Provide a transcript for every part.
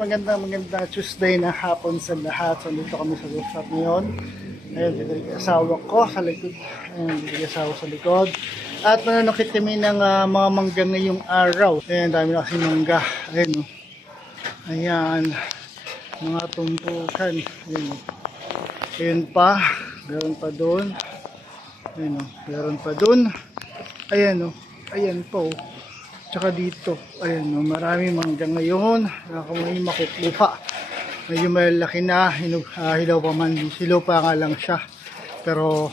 Magandang Tuesday na hapon sa lahat. So, dito kami sa rooftop ngayon. Ayun, dito yung asawa ko sa likod. Ayun, dito yung asawa sa likod. At mananukit kami ng mga mangga ngayong araw. Ayun, dami na kasi mangga. Ayun, oh. Ayan, mga tumpukan. Ayun, oh. Ayun pa. Meron pa doon. Ayun, oh. Meron pa doon. Ayan, oh. Ayan po. Tsaka dito, ayan, no, marami mangga ngayon. Kung may makukuha, medyo malaki na, hilaw pa man, hilaw pa nga lang siya. Pero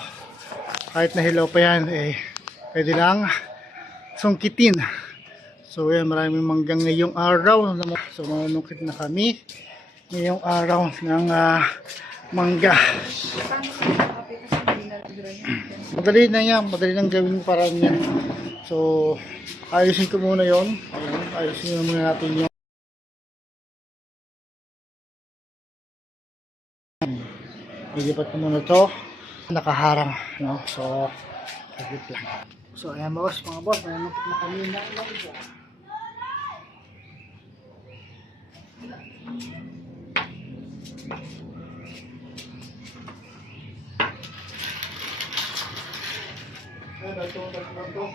kahit na hilaw pa yan, pwede lang sungkitin. So ayan, maraming mangga ngayong araw. So manunukit na kami ngayong araw ng mangga. Madali na yan, madali lang gawin parang yan. So ayusin ko muna yon. Ayan, ayusin muna natin yung ilipat ko muna to. Nakaharang, no? So saglit lang. So ayan mga boss, nanunukit na kami na mangga. Ito.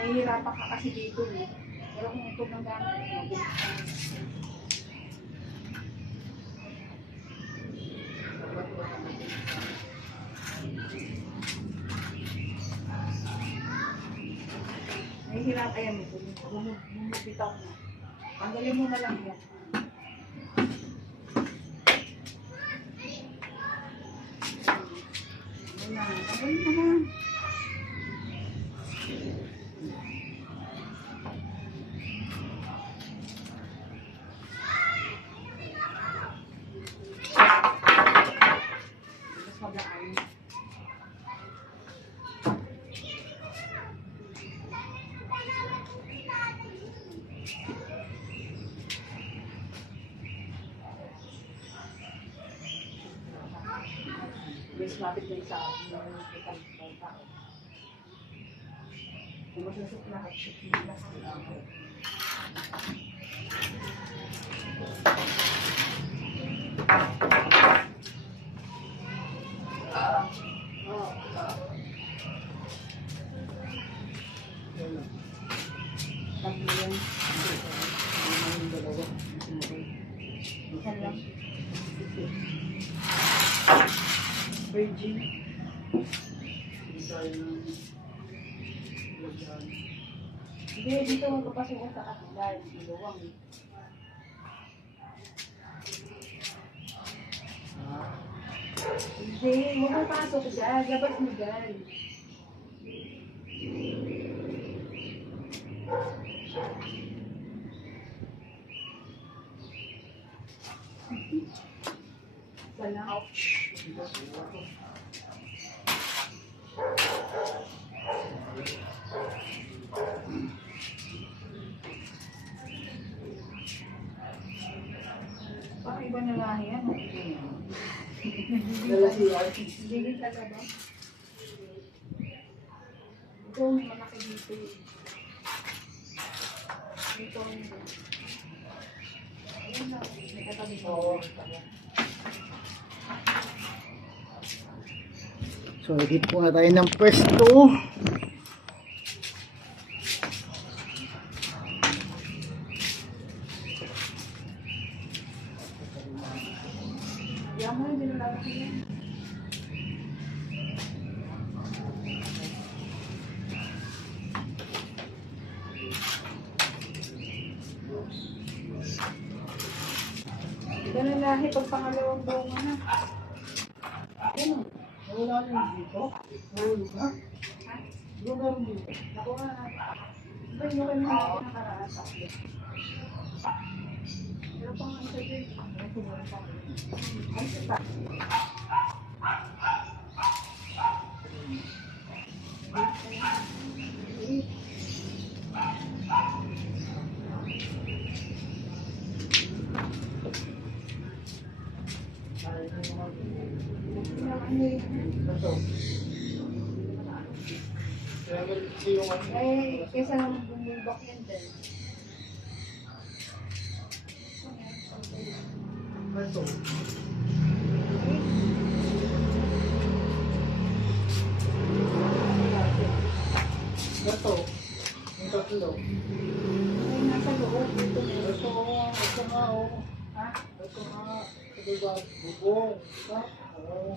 Nahihirapan ka kasi dito eh. Pero kung ito ng gamit, nahihirapan, ayan mo, bumubitaw na. Tanggalin mo na lang yan. Tanggalin mo na. Mas lapit na isa ng tao. Kung masusok na at shoot na sa Virgin. Hindi, dito magpapasok sa kapila. Iluwang. Hindi, huwag mo pasok dyan. Labas mo dyan. Wala. Ouch. Baka iba na lahi yan. Gigit talaga ba? Ito, may malaki dito. Dito. Ayun na. May katabi ko. So, hit po na tayo ng pwesto. Yan mo, hindi na lalaki yan. Ganun lahi pag pangalawang bunga na. Ano? Wala rin dito. Nahulog na. Ha? Wala rin dito. Nakuha na. Iba yung kayo na nakaraan sa akin. Pero pang ano sa dito, may tumulong pa. Ay, sa Ito. Kaya kasi yung ano. eh, kesa naman bumibak yan din. Ito. Ito. Yung tatlo. Ay, nasa loob. Dito na. Ito nga oh. Ha? Ito nga. Ito ba? Bubong. Ito. Oo.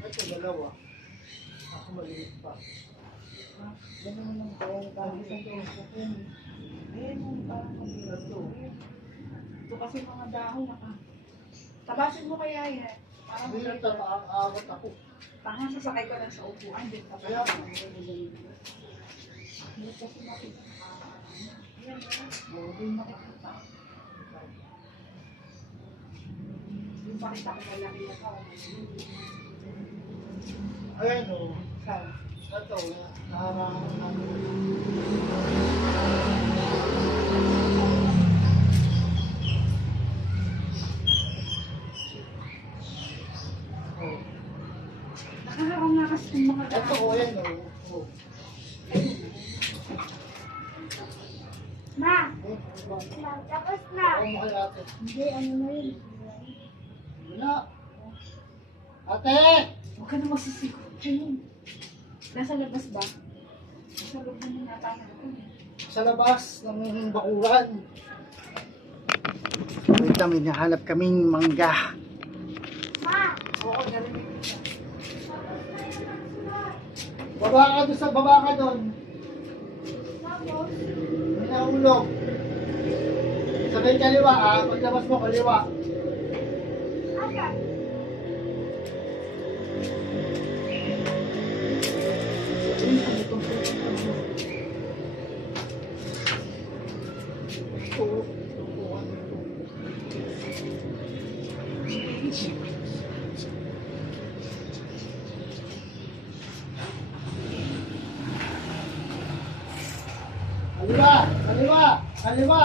Ito dalawa. Ako maliit pa. Ganun naman po. Tapos ito. Ayan yung parang mabigat to. Ito kasi mga dahon naka. Tabasin mo kaya yan. Parang Hindi lang aakot ako. Tanga, sasakay ka lang sa upuan. Din ka Kaya, hindi kasi makita. Ayan, hindi makikita. Yung pakita ko lang yung ako. ayan o. Saan? Ito, nararamdaman namin. Oh. Nakaharang nga kasi yung mga Ito o, ayan o. Oh. Ma! Tapos na. Ako mo kay ate. Hindi, ano na yun? Wala. Ate! Huwag ka na magsisikot yun. Nasa labas ba? Nasa loob na yung natangan. Sa labas ng bakuran. Wait lang, may nahanap kaming mangga. Ma. Oo, narinig ko siya. Baba ka doon sa baba ka doon. Tapos. May nahulog. Sabay kaliwa ah. Paglabas mo kaliwa. Ayan. Kaliwa! Kaliwa! Kaliwa!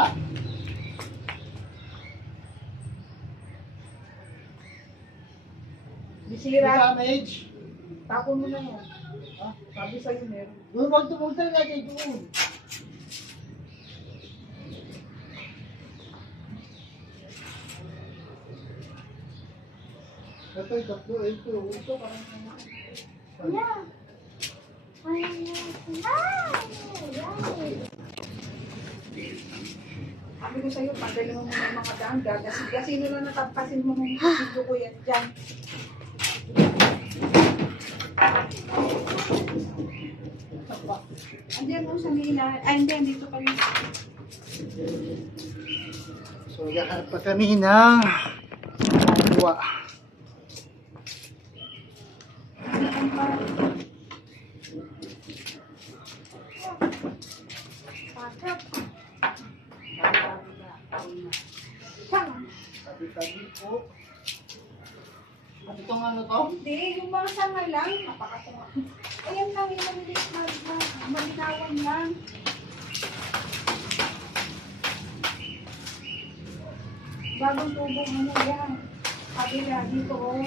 Bisira. Damage. Tapo mo na yan. Ha? Sabi sa'yo meron. Doon wag tumuntay natin doon. Ito yung tatlo. Ito. Ito parang Yeah. Ayan. Sabi ko sa'yo, pagdali mo muna yung mga daan. Gagasin na lang natapasin mo ng video ko yan dyan. Andiyan mo sa nila. Ay, hindi. Dito pa rin. So, gahanap pa kami ng kuha. Pasok. Tabi-tabi po. At itong ano to? Hindi, yung mga sanga lang. Napakatunga. Ayan lang, yung maliit na malinawan lang. Bagong tubong ano yan. Kabila, dito oh.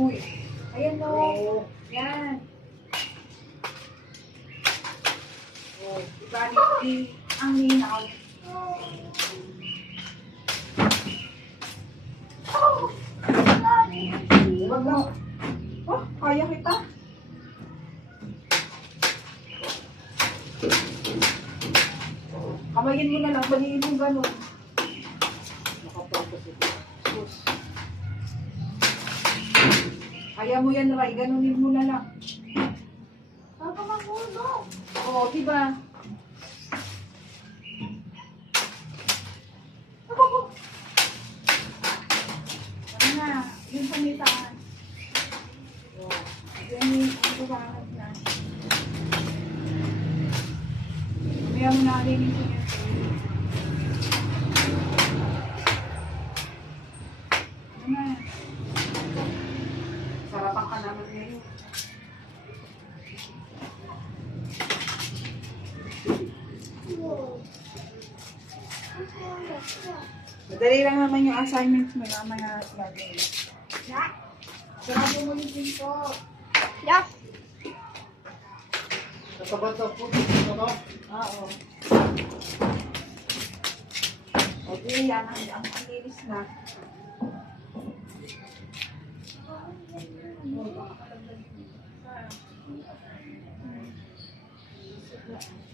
Uy. Ayan oh. Yan. Oh, ibalik ang linaw. Wag mo. Oh, kaya kita. Kamayin mo na lang, baliin mo gano'n. Nakapokus ito. Sus. Kaya mo yan, Ray. Ganunin mo na lang. Baka mahulog. Oo, diba? Ano na, yung pamitaan. Oo. Yan yung buwanag na. Kaya mo na alinisin yan. Ano na. Sarapan ka naman ngayon. Madali lang naman yung assignments mo. Mamaya lagi. Sarado mo yung pinto. Yeah. Katabat na po. Ano? Oo. Okay, yan ang linis na.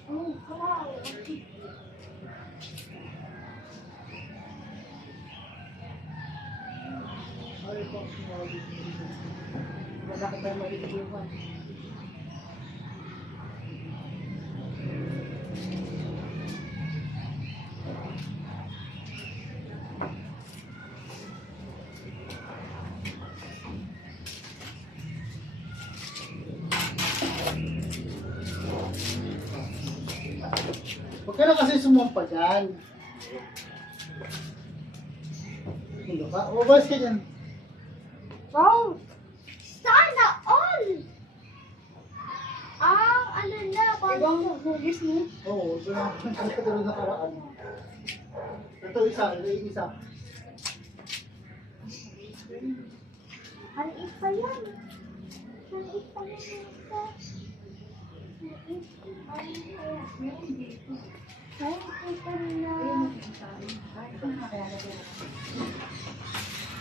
Oh, wow. Wala ka tayo maliliwan. Huwag ka na kasi sumampa dyan. Hindi ka? Umabas ka dyan. Wow. Sana all. Ano na, Ibang hugis mo. Oo, ito na. Ito na nakaraan. Ito isa, ito isa. Maliit pa yan. Maliit pa yan. Maliit dito. Maliit pa na.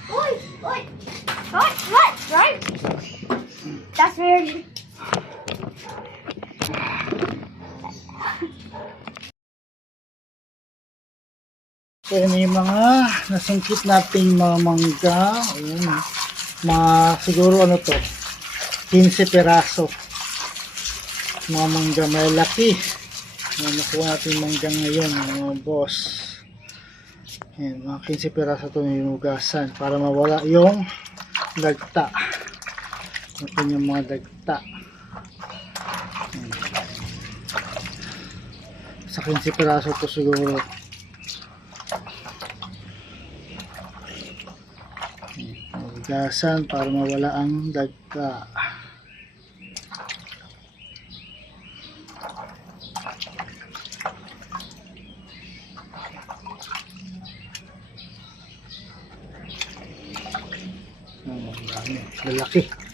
Uy! Uy! What? Right? That's weird. So, yun yung mga nasungkit nating mga mangga. Ayan. Mga siguro ano to, 15 peraso. Mga mangga malaki. Ayan, nakuha natin mangga ngayon, mga boss. Ayan, mga 15 peraso ito hinugasan para mawala yung dagta. Ito yung mga dagta. Ayan. Sa 15 peraso ito siguro. Hugasan para mawala ang dagta. Lalaki.